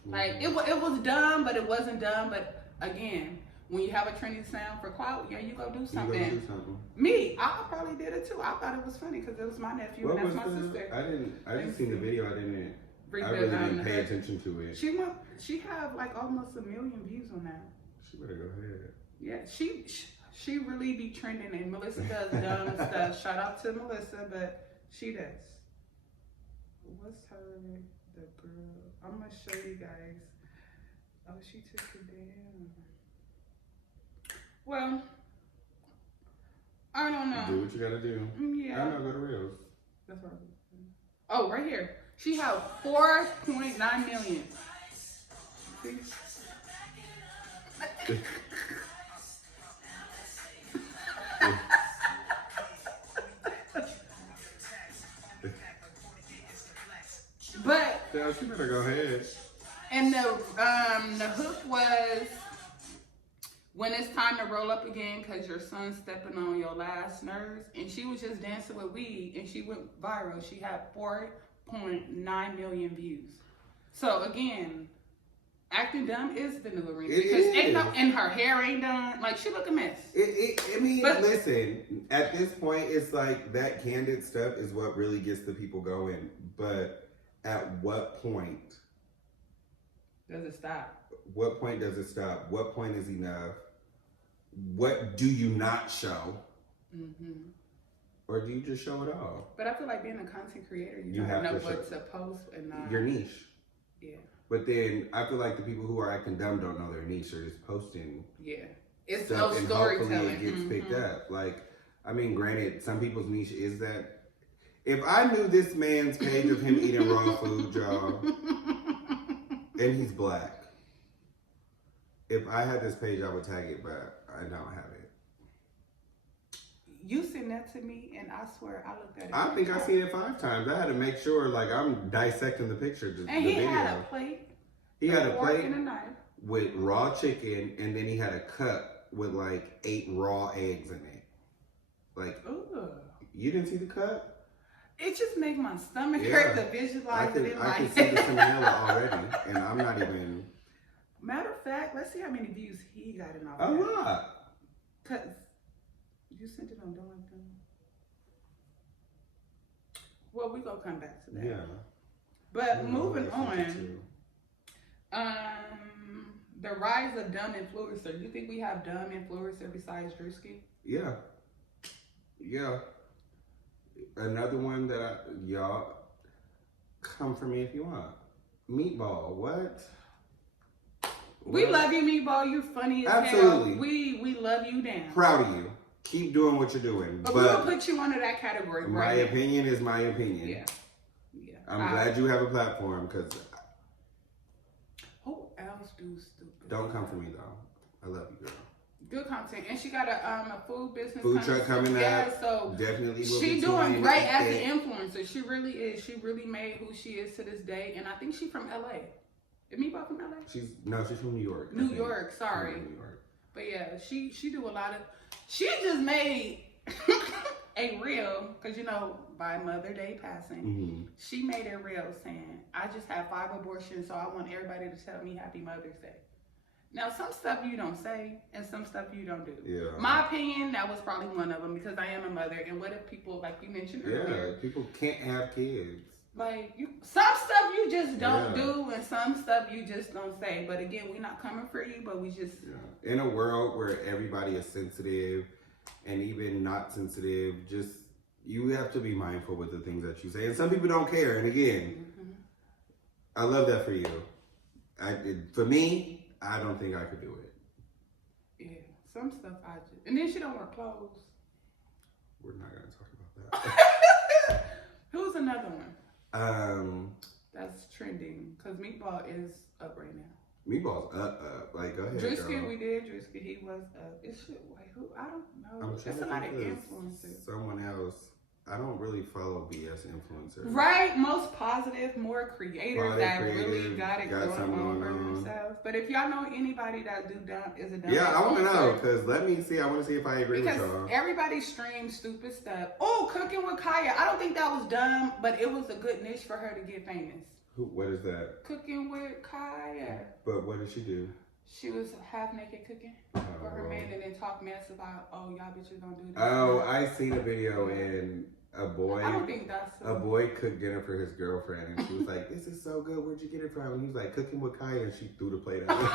Like it was dumb, but it wasn't dumb. But again, when you have a trendy sound for clout, you go do something. Me, I probably did it too. I thought it was funny because it was my nephew and that's my sister. I just seen the video. I really didn't pay attention to it. She have like almost 1 million views on that. She better go ahead. Yeah, she really be trending, and Melissa does dumb stuff. Shout out to Melissa, but she does. What's the girl? I'm gonna show you guys. Oh, she took it down. Well, I don't know. Do what you gotta do. Yeah. I know, go to Reels. That's what I was saying. Oh, right here. She has 4.9 million. See? But Yeah, she better go ahead. and the hook was when it's time to roll up again because your son's stepping on your last nerves, and she was just dancing with weed and she went viral. She had 4.9 million views. So again, acting dumb is the new arena because ain't no, and her hair ain't done. Like she look a mess. I mean, listen. At this point, it's like that candid stuff is what really gets the people going. But at what point does it stop? What point does it stop? What point is enough? What do you not show? Mm-hmm. Or do you just show it all? But I feel like being a content creator, you don't know what to post and not. Your niche. Yeah. But then I feel like the people who are acting dumb don't know their niche. They're just posting. Yeah. It's stuff, no and storytelling. Hopefully it gets picked up. Like, I mean, granted, some people's niche is that. If I knew this man's page of him eating raw food, y'all, and he's black, if I had this page, I would tag it, but I don't have it. You sent that to me, and I swear I looked at it. I think I've seen it 5 times. I had to make sure, like, I'm dissecting the picture. And he had a plate. He had a plate and a knife with raw chicken, and then he had a cup with like 8 raw eggs in it. Like, ugh. You didn't see the cup? It just makes my stomach hurt to visualize it. I can see the salmonella already, and I'm not even. Matter of fact, let's see how many views he got in all that. A lot. Cause you sent it on Dawn. Well, we gonna come back to that. Yeah. But moving on. The rise of dumb influencer. You think we have dumb influencer besides Drewski? Yeah. Yeah. Another one that y'all come for me if you want. Meatball. What? We love you, Meatball. You're funny as Absolutely. hell. We love you down. Proud of you. Keep doing what you're doing. But we'll put you under that category. My opinion is my opinion. Yeah. Yeah. I'm glad you have a platform because. Who else do stupid? Don't come for me though. I love you, girl. Good content, and she got a food business. Food truck coming yeah, up. So definitely. Will she doing great as an influencer. She really is. She really made who she is to this day, and I think she's from LA. Is Meatball from LA? She's from New York. New York, sorry. New York. But yeah, she do a lot of. She just made a reel because by Mother Day passing, she made a reel saying, "I just had 5 abortions, so I want everybody to tell me Happy Mother's Day." Now, some stuff you don't say, and some stuff you don't do. Yeah. My opinion, that was probably one of them because I am a mother. And what if people, like you mentioned earlier, people can't have kids. Like some stuff you just don't do, and some stuff you just don't say. But again, we're not coming for you, but we just in a world where everybody is sensitive, and even not sensitive, just you have to be mindful with the things that you say. And some people don't care. And again, I love that for you. For me. I don't think I could do it. Yeah, some stuff I just. And then she don't wear clothes. We're not going to talk about that. Who's another one? That's trending because Meatball is up right now. Meatball's up. Like, go ahead. Drewski, we did. Drewski, he was up. Wait, who? I don't know. It's a lot of influencers. Someone else. I don't really follow BS influencers. Right, most positive, more creators that really got it going on for themselves. But if y'all know anybody that is a dumb I want to know because let me see. I want to see if I agree with y'all. Because everybody streams stupid stuff. Oh, Cooking with Kaya. I don't think that was dumb, but it was a good niche for her to get famous. What is that? Cooking with Kaya. But what did she do? She was half naked cooking for her man and then talk mess about, y'all bitches don't do this. Oh, I seen a video and a boy. I don't think that's a boy cooked dinner for his girlfriend and she was like, "This is so good. Where'd you get it from?" And he was like, "Cooking with Kaya," and she threw the plate at him.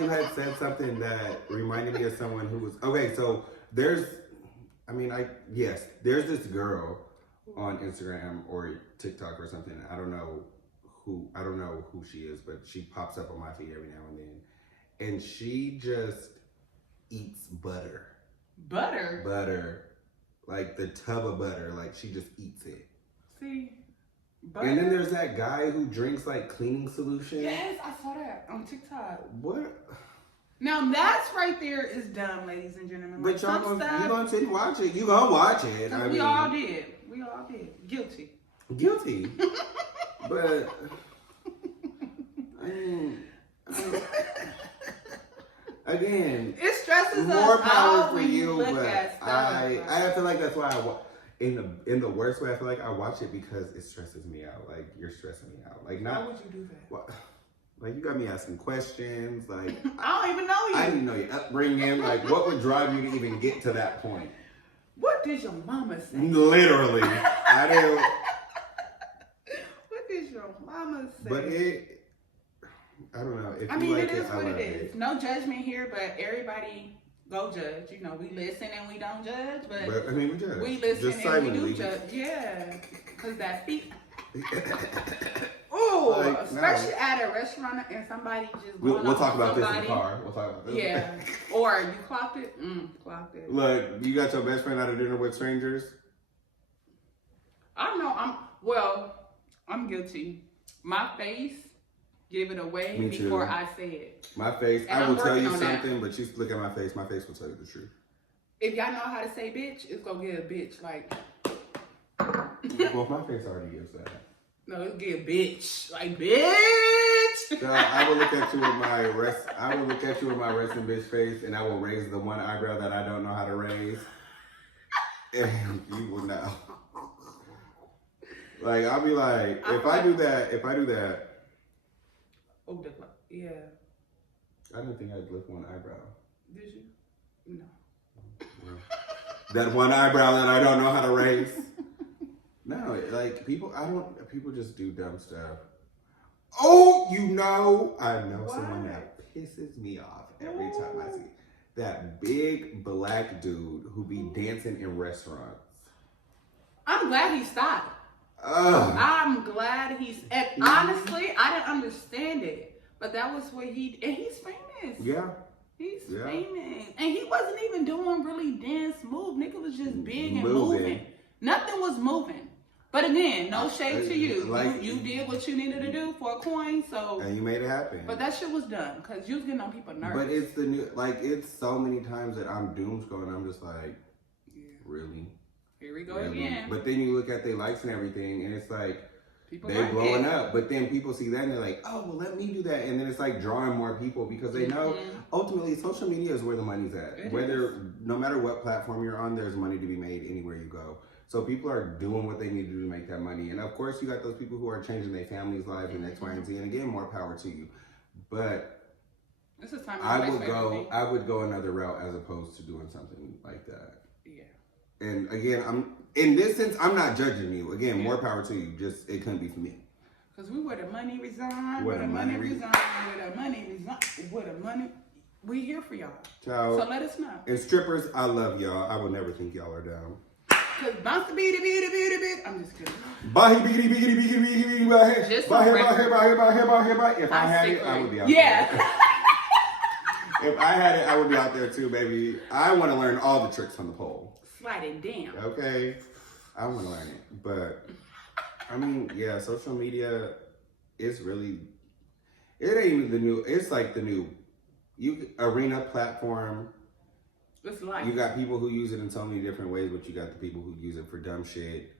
You had said something that reminded me of someone who was okay. So there's this girl on Instagram or TikTok or something. I don't know who she is, but she pops up on my feed every now and then. and she just eats butter. Butter? Like the tub of butter. Like she just eats it. See? Butter? And then there's that guy who drinks like cleaning solution. Yes, I saw that on TikTok. What? Now that's right there is dumb, ladies and gentlemen. But like y'all gonna sit and watch it. You gonna watch it. We all did. Guilty. But I mean, again, it stresses more us power out for when you. look But at stuff. I feel like that's why in the worst way, I feel like I watch it because it stresses me out. Like you're stressing me out. Like not. Why would you do that? Well, like you got me asking questions. Like I don't even know you. I didn't know your upbringing. Like what would drive you to even get to that point? What did your mama say? Literally, I didn't. What did your mama say? But I don't know. If I you mean, like it is what love it is. No judgment here, but everybody go judge. You know, we listen and we don't judge, but I mean, we judge. we listen Just and we do silently. judge. Yeah, because that feet. Oh, Like, especially no. at a restaurant and somebody just We'll going talk off about this in somebody. the car. We'll talk about this. Yeah, or you clocked it. Clocked it. Look, you got your best friend out of dinner with strangers. I know. I'm guilty. My face give it away Me too. before I say it. My face. And I will I'm tell you working on that. something, but you look at my face. My face will tell you the truth. If y'all know how to say bitch, it's gonna get a bitch like. Well, my face already gives that. No, it'll get bitch like bitch. So I will look at you with my resting bitch face, and I will raise the one eyebrow that I don't know how to raise, and you will know. Like I'll be like, if I do that. Oh, yeah. I didn't think I'd lift one eyebrow. Did you? No. That one eyebrow that I don't know how to raise. No, like people just do dumb stuff. Oh, I know someone that pisses me off every time I see that big black dude who be dancing in restaurants. I'm glad he stopped. I'm glad and honestly, I didn't understand it, but that was what he's famous. Yeah. He's famous. And he wasn't even doing really dance move. Nigga was just big and moving. Nothing was moving. But again, no shade to you. Like, you did what you needed to do for a coin, so. And you made it happen. But that shit was done, because you was getting on people's nerves. But it's it's so many times that I'm doom scrolling, I'm just like, really? Here we go again. But then you look at their likes and everything, and it's like, people they like blowing up. But then people see that and they're like, oh, well, let me do that. And then it's like drawing more people because they know ultimately social media is where the money's at. No matter what platform you're on, there's money to be made anywhere you go. So people are doing what they need to do to make that money. And of course, you got those people who are changing their family's lives and X, Y, and Z. And again, more power to you. But this is time I would go another route as opposed to doing something like that. Yeah. And again, in this sense, I'm not judging you. Again, more power to you. Just it couldn't be for me. Because where the money resign, where the money we here for y'all. Ciao. So let us know. And strippers, I love y'all. I will never think y'all are down. Because bounce the beat. I'm just kidding. Bye, beady, bye. Just bye. for record. If I had it, I would be out there. If I had it, I would be out there too, baby. I want to learn all the tricks on the pole. Slide it down. Okay. I want to learn it. But, I mean, yeah, social media is really, it ain't even the new, it's like the new arena platform. It's life. You got people who use it in so many different ways, but you got the people who use it for dumb shit.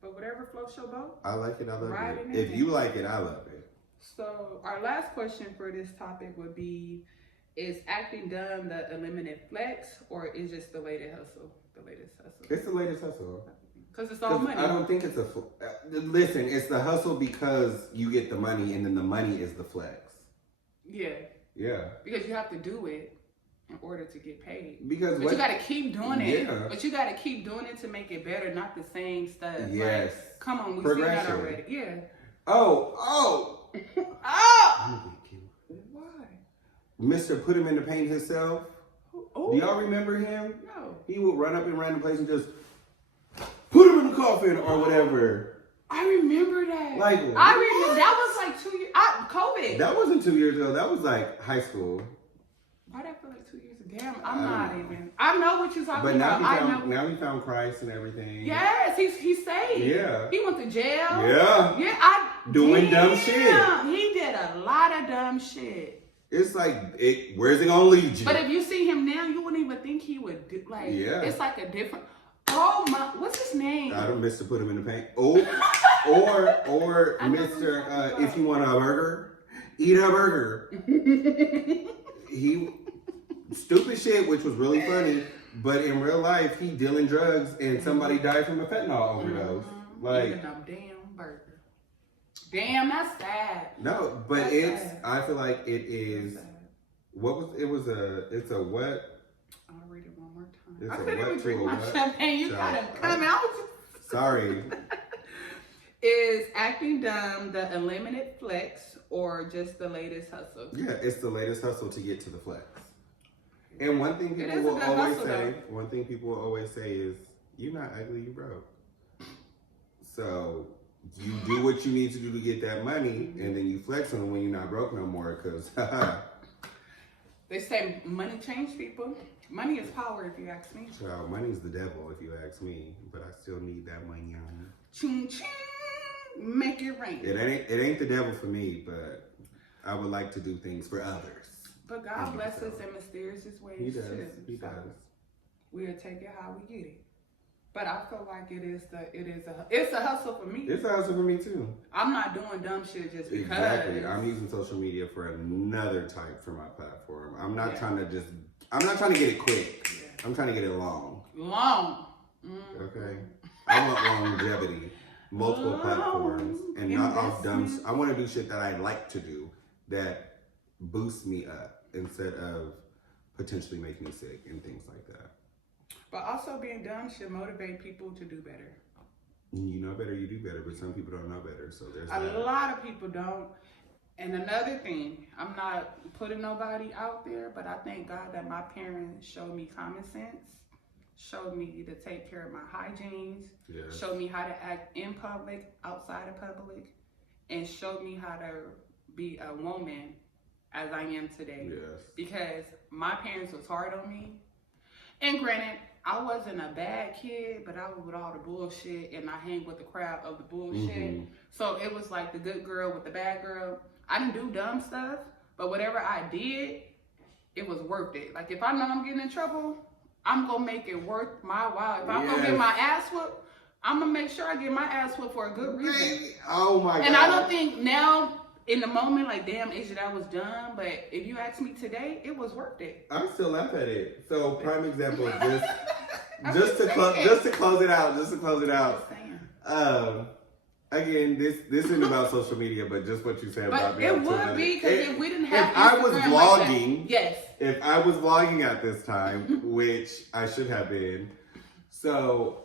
But whatever floats your boat. I like it. I love Right it. in If there. you like it, I love it. So our last question for this topic would be, is acting dumb the eliminate flex, or is just the latest hustle? It's the latest hustle. Because it's all money. I don't think it's listen, it's the hustle because you get the money and then the money is the flex. Yeah. Yeah. Because you have to do it in order to get paid. But you got to keep doing it. Yeah. But you got to keep doing it to make it better, not the same stuff. Yes. Like, come on, we see that already. Yeah. Oh. Oh! Why? Mr. Put him in the paint himself. Oh. Do y'all remember him? No. He would run up in random places and just put him in the coffin or whatever. I remember that. Like, I remember that was like 2 years. COVID. That wasn't 2 years ago. That was like high school. Why did I feel like 2 years ago? Damn, I'm not even. I know what you're talking but about. Now he found Christ and everything. Yes, he's saved. Yeah. He went to jail. Yeah. Yeah, doing dumb shit. He did a lot of dumb shit. It's like, where's it gonna lead you? But if you see him now, you wouldn't even think he would do, like, it's like a different, oh my, what's his name? I don't miss to put him in the paint. Oh, or Mr. If you want a burger, eat a burger. He, stupid shit, which was really funny, but in real life, he dealing drugs and somebody died from a fentanyl overdose. Like, eating a damn burger. Damn, that's sad. No, but that's it's, sad. I feel like it is, it's a what? I'll read it one more time. It's I a couldn't even what drink to a my what? champagne. You gotta come out. Sorry. Is acting dumb the unlimited flex or just the latest hustle? Yeah, it's the latest hustle to get to the flex. And one thing people will always say is, you're not ugly, you broke. So you do what you need to do to get that money, and then you flex on when you're not broke no more, because they say money changes people. Money is power, if you ask me. Child, money's the devil, if you ask me, but I still need that money on me. Ching ching, make it rain. It ain't the devil for me, but I would like to do things for others. But God bless us in mysterious ways He does. too. He does. We'll take it how we get it. But I feel like it's a hustle for me. It's a hustle for me too. I'm not doing dumb shit just because. Exactly. I'm using social media for another type for my platform. I'm not trying to get it quick. Yeah. I'm trying to get it long. Long. Okay. I want longevity, multiple platforms, and not off dumb. I want to do shit that I like to do that boosts me up instead of potentially make me sick and things like that. But also being dumb should motivate people to do better. You know better, you do better, but some people don't know better. So there's a lot of people don't. And another thing, I'm not putting nobody out there, but I thank God that my parents showed me common sense, showed me to take care of my hygiene, showed me how to act in public, outside of public, and showed me how to be a woman as I am today. Yes. Because my parents was hard on me. And granted, I wasn't a bad kid, but I was with all the bullshit and I hang with the crowd of the bullshit. Mm-hmm. So it was like the good girl with the bad girl. I didn't do dumb stuff, but whatever I did, it was worth it. Like if I know I'm getting in trouble, I'm gonna make it worth my while. If I'm gonna get my ass whooped, I'm gonna make sure I get my ass whooped for a good reason. Oh my God. And I don't think now, in the moment, like, damn, Asia, that was dumb. But if you ask me today, it was worth it. I still laugh at it. So prime example of this, just to close it out. Again, this isn't about social media, but just what you said about me. But it would be, because if we didn't have If I was vlogging, yes. If I was vlogging at this time, which I should have been, so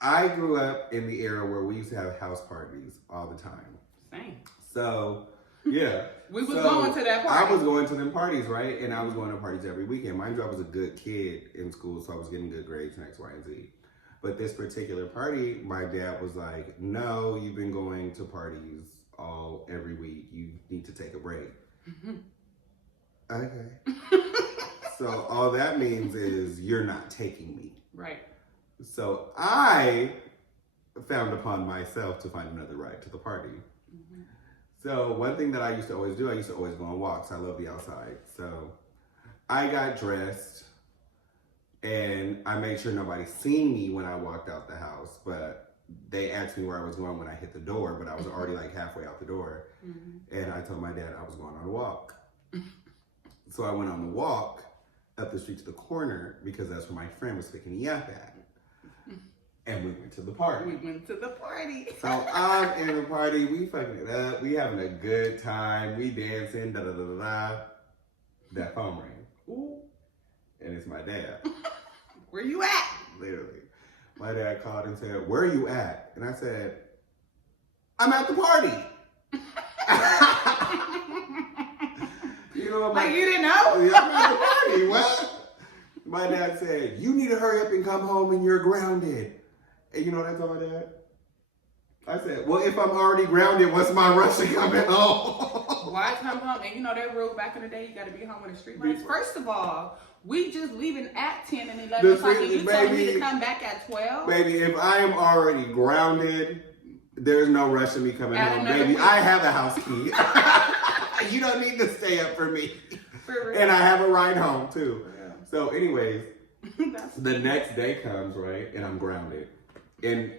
I grew up in the era where we used to have house parties all the time. Same. So, yeah. We was going to that party. I was going to them parties, right? And I was going to parties every weekend. Mind you, I was a good kid in school, so I was getting good grades and X, Y, and Z. But this particular party, my dad was like, no, you've been going to parties every week. You need to take a break. Mm-hmm. Okay. So all that means is you're not taking me. Right. So I found upon myself to find another ride to the party. Mm-hmm. So one thing that I used to always do, I used to always go on walks. I love the outside. So I got dressed and I made sure nobody seen me when I walked out the house, but they asked me where I was going when I hit the door, but I was already like halfway out the door. Mm-hmm. And I told my dad I was going on a walk. So I went on the walk up the street to the corner because that's where my friend was picking me up at. And we went to the party. So I'm in the party. We fucking it up. We having a good time. We dancing. Da da da da da. That phone rang. Ooh. And it's my dad. Where you at? Literally. My dad called and said, where are you at? And I said, I'm at the party. You know, like you didn't know? Yeah, I'm at the party. What? My dad said, you need to hurry up and come home and you're grounded. And you know what I told my dad? I said, well, if I'm already grounded, what's my rush to coming home? Why come home? And you know that rule back in the day, you got to be home when the street lights. First of all, we just leaving at 10 and 11 o'clock, and you telling me to come back at 12? Baby, if I am already grounded, there's no rush of me coming home. Baby, I have a house key. You don't need to stay up for me. For real. And I have a ride home, too. Yeah. So anyways, the next day comes, right, and I'm grounded. And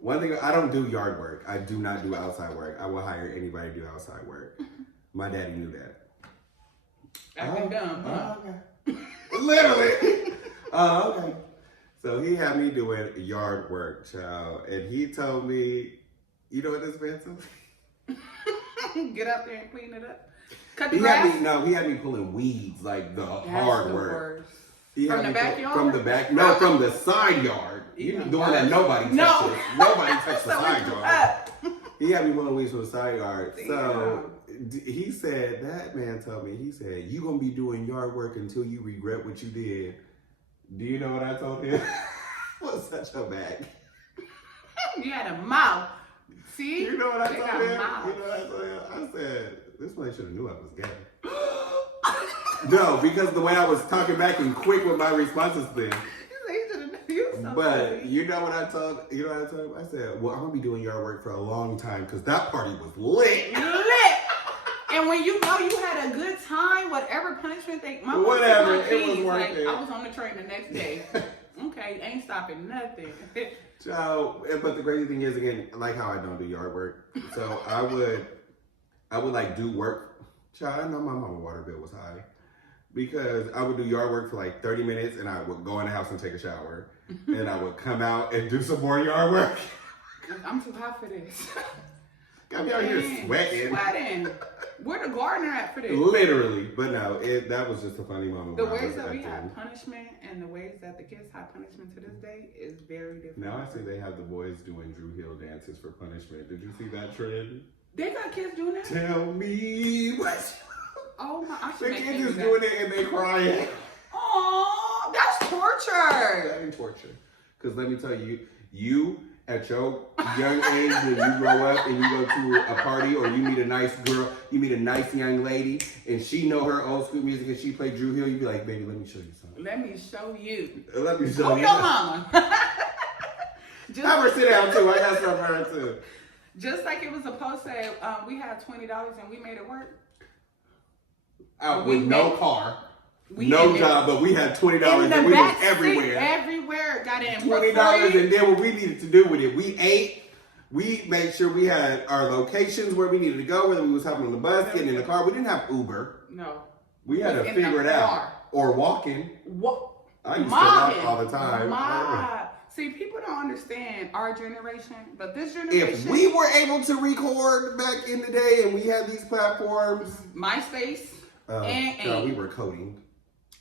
one thing, I don't do yard work. I do not do outside work. I will hire anybody to do outside work. My daddy knew that. Acting dumb, huh? Okay. Literally. Okay. So he had me doing yard work, child. And he told me, you know what this man told me? Get out there and clean it up. Cut the grass? He had me pulling weeds, like the hard work. From the backyard? From the back, no, from the side yard. You the one that nobody touches. No. Nobody touches the side yard. He had me pulling weeds from the side yard. So he said, that man told me, he said, you gonna be doing yard work until you regret what you did. Do you know what I told him? What's such a bag? You had a mouth. See? You know what I told him? You know what I told him? I said, this man should have knew I was gay. No, because the way I was talking back and quick with my responses then. But you know what I told him? I said, well, I'm gonna be doing yard work for a long time because that party was lit. And when you know you had a good time, whatever punishment it was worth it. I was on the train the next day. Okay, ain't stopping nothing. Child, but the crazy thing is, again, like how I don't do yard work. So I would like do work. Child, I know my mama water bill was high. Because I would do yard work for like 30 minutes and I would go in the house and take a shower. And I would come out and do some more yard work. I'm too hot for this. Got me out here sweating. Where the gardener at for this? Literally. But no, that was just a funny moment. The ways that we have punishment and the ways that the kids have punishment to this day is very different. Now I see they have the boys doing Drew Hill dances for punishment. Did you see that trend? They got kids doing that? Tell me what. Oh my! I the kids is doing it and they crying. Oh, that's torture. That ain't torture. Because let me tell you, you at your young age when you grow up and you go to a party or you meet a nice girl, you meet a nice young lady, and she know her old school music and she play Drew Hill, you be like, baby, let me show you something. Let me show you. Let me show you. Your mama. Have her sit down too. I got something for her too. Just like it was supposed to say, we had $20 and we made it work. Out with no car, no job, but we had $20 and we was everywhere. Everywhere got in $20, and then what we needed to do with it, we ate. We made sure we had our locations where we needed to go, whether we was hopping on the bus, getting in the car. We didn't have Uber. No. We had to figure it out. Or walking. What? I used to walk all the time. See, people don't understand our generation, but this generation. If we were able to record back in the day and we had these platforms. MySpace. We were coding.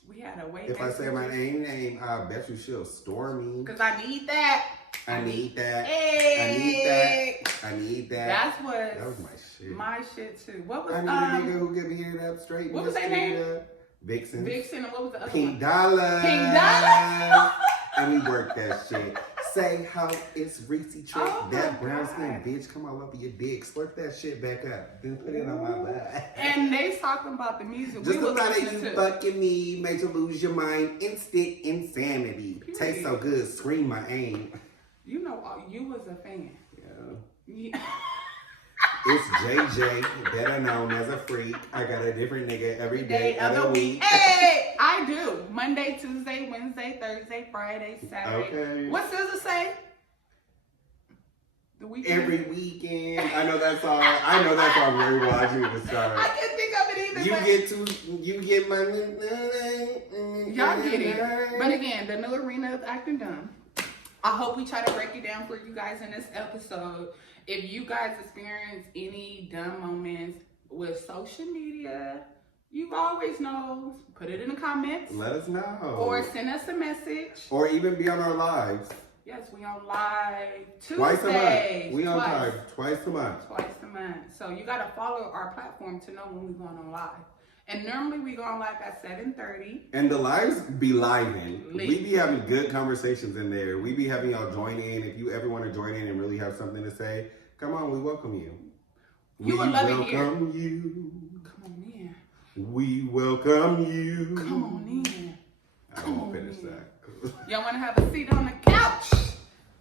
We had a way. If I say my name, I bet you she'll storm me. Because I need that. I need that. Hey. I need that. That was my shit. My shit too. What was I need a nigga who get me hit up straight. What was their name? Vixen. Vixen, and what was the other Pink one? Dollar. Pink Dollar. And we worked that shit. Say how it's Reese trick. Oh that brown skin bitch come all over your dick. Slurp that shit back up. Then put it on my back. And they talking about the music. Just about it, you fucking me. Made you lose your mind. Instant insanity. Period. Tastes so good. Scream my aim. You know, you was a fan. Yeah. It's JJ, better known as a freak. I got a different nigga every day of the week. Hey, I do. Monday, Tuesday, Wednesday, Thursday, Friday, Saturday. Okay. What does it say? The weekend? Every weekend. I know that song. Very well. I need to start. I can't think of it either. You get money. Y'all get it. But again, the new arena of acting dumb. I hope we try to break it down for you guys in this episode. If you guys experience any dumb moments with social media, you always know. Put it in the comments. Let us know. Or send us a message. Or even be on our lives. Yes, we on live Tuesdays. Twice a month. We on live twice a month. Twice a month. So you got to follow our platform to know when we're going on live. And normally we go on live at 7:30. And the lives be livin'. Lit. We be having good conversations in there. We be having y'all join in. If you ever want to join in and really have something to say, come on, we welcome you. You would love it here. Welcome you. Come on in. We welcome you. Come on in. I don't want to finish that. Y'all want to have a seat on the couch?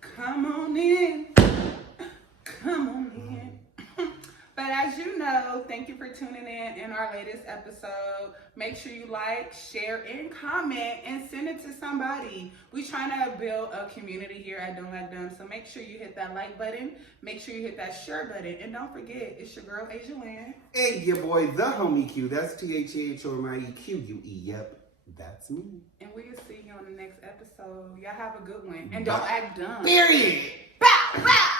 Come on in. Come on in. But as you know, thank you for tuning in our latest episode. Make sure you like, share, and comment, and send it to somebody. We're trying to build a community here at Don't Like Dumb, so make sure you hit that like button. Make sure you hit that share button. And don't forget, it's your girl, Asia Lynn. Hey, your boy, the homie Q. That's THEHOMIEQUE. Yep, that's me. And we'll see you on the next episode. Y'all have a good one. And don't act dumb. Period. Bow, bow.